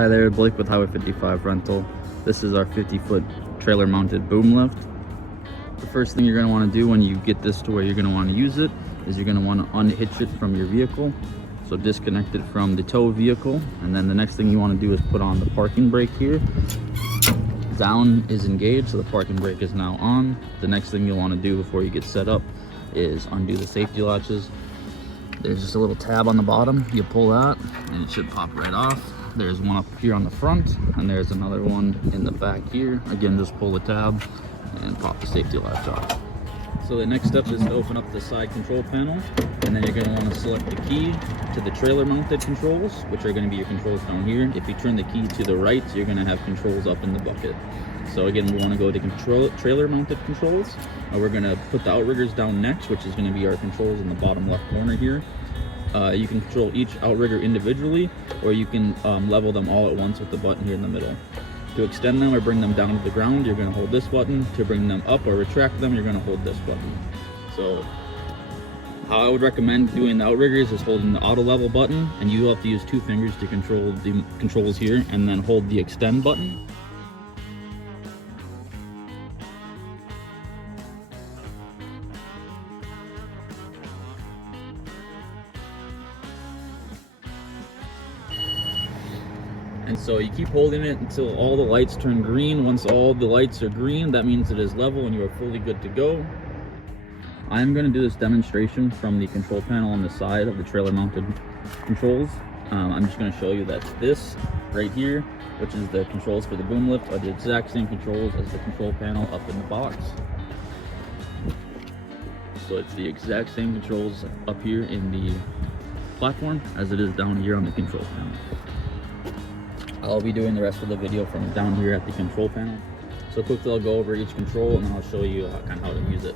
Hi there, Blake with Highway 55 Rental. This is our 50-foot trailer mounted boom lift. The first thing you're going to want to do when you get this to where you're going to want to use it is you're going to want to unhitch it from your vehicle. So disconnect it from the tow vehicle, and then the next thing you want to do is put on the parking brake here. Down is engaged, so the parking brake is now on. The next thing you'll want to do before you get set up is undo the safety latches. There's just a little tab on the bottom. You pull that and it should pop right off. There's one up here on the front, and there's another one in the back here. Again, just pull the tab and pop the safety latch off. So the next step is to open up the side control panel, and then you're going to want to select the key to the trailer mounted controls, which are going to be your controls down here. If you turn the key to the right, you're going to have controls up in the bucket. So again, we want to go to trailer mounted controls. We're going to put the outriggers down next, which is going to be our controls in the bottom left corner here. You can control each outrigger individually, or you can level them all at once with the button here in the middle. To extend them or bring them down to the ground, you're going to hold this button. To bring them up or retract them, you're going to hold this button. So how I would recommend doing the outriggers is holding the auto level button, and you have to use 2 fingers to control the controls here, and then hold the extend button. And so you keep holding it until all the lights turn green. Once all the lights are green, that means it is level and you are fully good to go. I'm going to do this demonstration from the control panel on the side of the trailer mounted controls. I'm just going to show you that this right here, which is the controls for the boom lift, are the exact same controls as the control panel up in the box. So it's the exact same controls up here in the platform as it is down here on the control panel. I'll be doing the rest of the video from down here at the control panel. So quickly I'll go over each control and then I'll show you how to use it.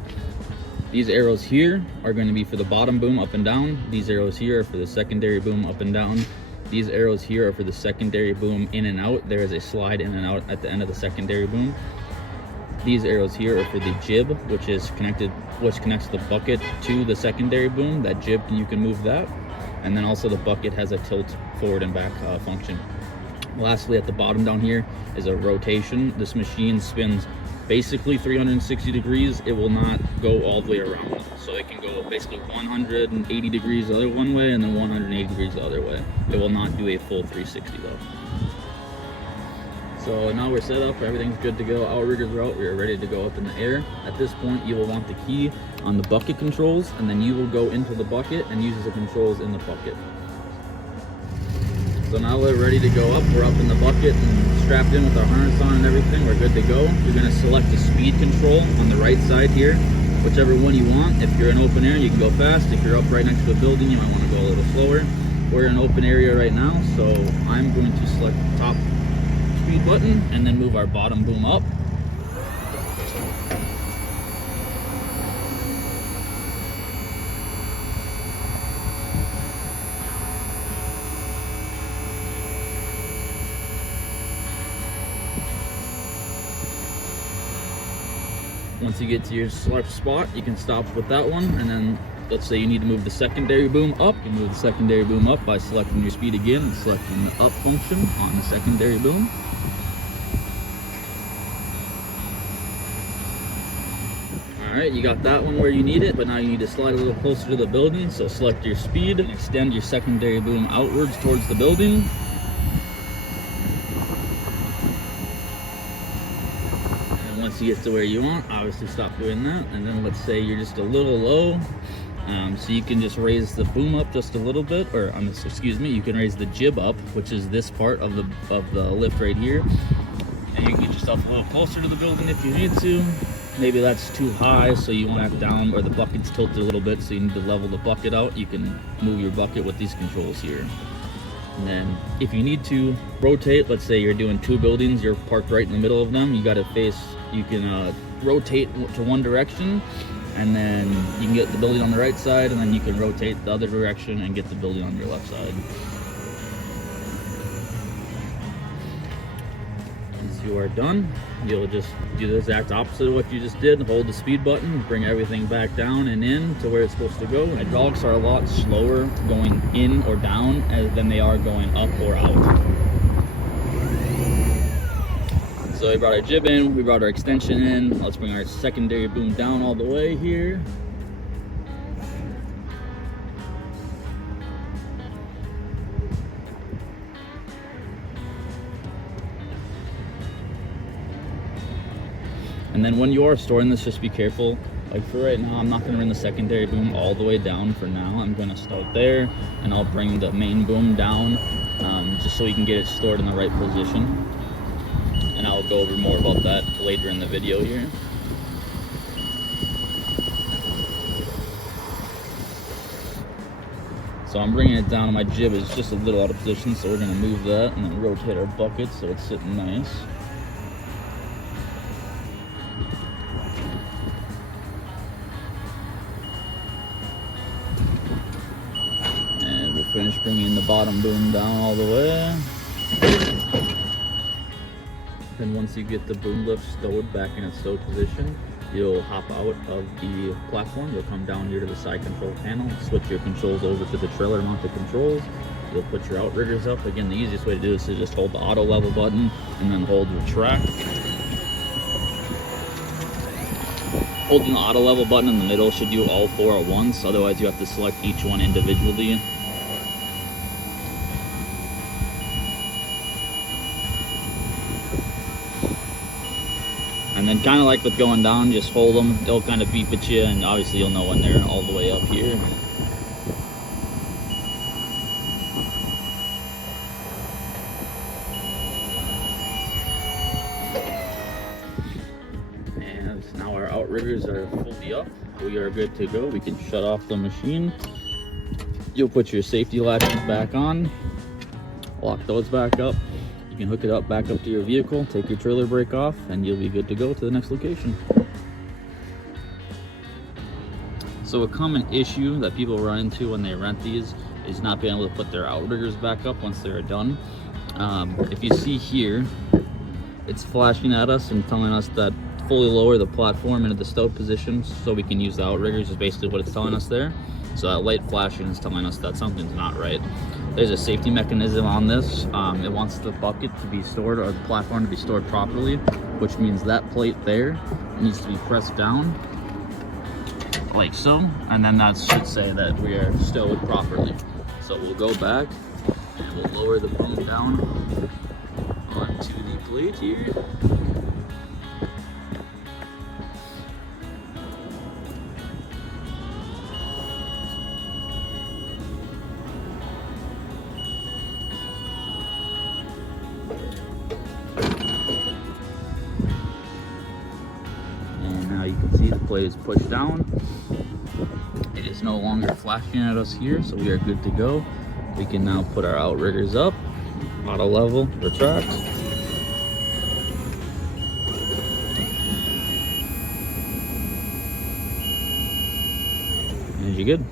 These arrows here are going to be for the bottom boom up and down. These arrows here are for the secondary boom up and down. These arrows here are for the secondary boom in and out. There is a slide in and out at the end of the secondary boom. These arrows here are for the jib, which connects the bucket to the secondary boom. That jib, you can move that. And then also the bucket has a tilt forward and back function. Lastly, at the bottom down here is a rotation. This machine spins basically 360 degrees. It will not go all the way around. So it can go basically 180 degrees the other one way and then 180 degrees the other way. It will not do a full 360 though. So now we're set up, everything's good to go. Outriggers are out, we are ready to go up in the air. At this point, you will want the key on the bucket controls, and then you will go into the bucket and use the controls in the bucket. So now we're ready to go up. We're up in the bucket and strapped in with our harness on and everything. We're good to go. You're going to select the speed control on the right side here, whichever one you want. If you're in open air, you can go fast. If you're up right next to a building, you might want to go a little slower. We're in open area right now, so I'm going to select the top speed button and then move our bottom boom up. Once you get to your select spot, you can stop with that one, and then let's say you need to move the secondary boom up. You move the secondary boom up by selecting your speed again and selecting the up function on the secondary boom. Alright, you got that one where you need it, but now you need to slide a little closer to the building. So select your speed and extend your secondary boom outwards towards the building. Once you get to where you want, obviously stop doing that, and then let's say you're just a little low, so you can just raise the boom up just a little bit, or excuse me, you can raise the jib up, which is this part of the lift right here, and you can get yourself a little closer to the building if you need to. Maybe that's too high, so you want it down, or the bucket's tilted a little bit, so you need to level the bucket out. You can move your bucket with these controls here. And then if you need to rotate, let's say you're doing 2 buildings, you're parked right in the middle of them, you can rotate to one direction, and then you can get the building on the right side, and then you can rotate the other direction and get the building on your left side. Once you are done, you'll just do the exact opposite of what you just did. Hold the speed button, bring everything back down and in to where it's supposed to go. Hydraulics are a lot slower going in or down than they are going up or out. So we brought our jib in, we brought our extension in. Let's bring our secondary boom down all the way here. And then when you are storing this, just be careful. Like for right now, I'm not gonna bring the secondary boom all the way down for now. I'm gonna start there and I'll bring the main boom down just so we can get it stored in the right position. And I'll go over more about that later in the video here. So I'm bringing it down and my jib is just a little out of position, so we're gonna move that and then rotate our bucket so it's sitting nice. And we'll finish bringing the bottom boom down all the way. Then once you get the boom lift stowed back in its stowed position, you'll hop out of the platform. You'll come down here to the side control panel, switch your controls over to the trailer mounted controls. You'll put your outriggers up. Again, the easiest way to do this is just hold the auto level button and then hold retract. Holding the auto level button in the middle should do all four at once. Otherwise, you have to select each one individually. And then kind of like with going down, just hold them. They'll kind of beep at you, and obviously you'll know when they're all the way up here. And now our outriggers are fully up. We are good to go. We can shut off the machine. You'll put your safety latches back on, lock those back up. You can hook it up back up to your vehicle, take your trailer brake off, and you'll be good to go to the next location. So a common issue that people run into when they rent these is not being able to put their outriggers back up once they're done. If you see here, it's flashing at us and telling us that fully lower the platform into the stowed position so we can use the outriggers is basically what it's telling us there. So that light flashing is telling us that something's not right. There's a safety mechanism on this. It wants the bucket to be stored, or the platform to be stored properly, which means that plate there needs to be pressed down like so, and then that should say that we are stowed properly. So we'll go back and we'll lower the boom down onto the plate here. Now you can see the plate is pushed down. It is no longer flashing at us here, so we are good to go. We can now put our outriggers up, auto level, retract. And you're good.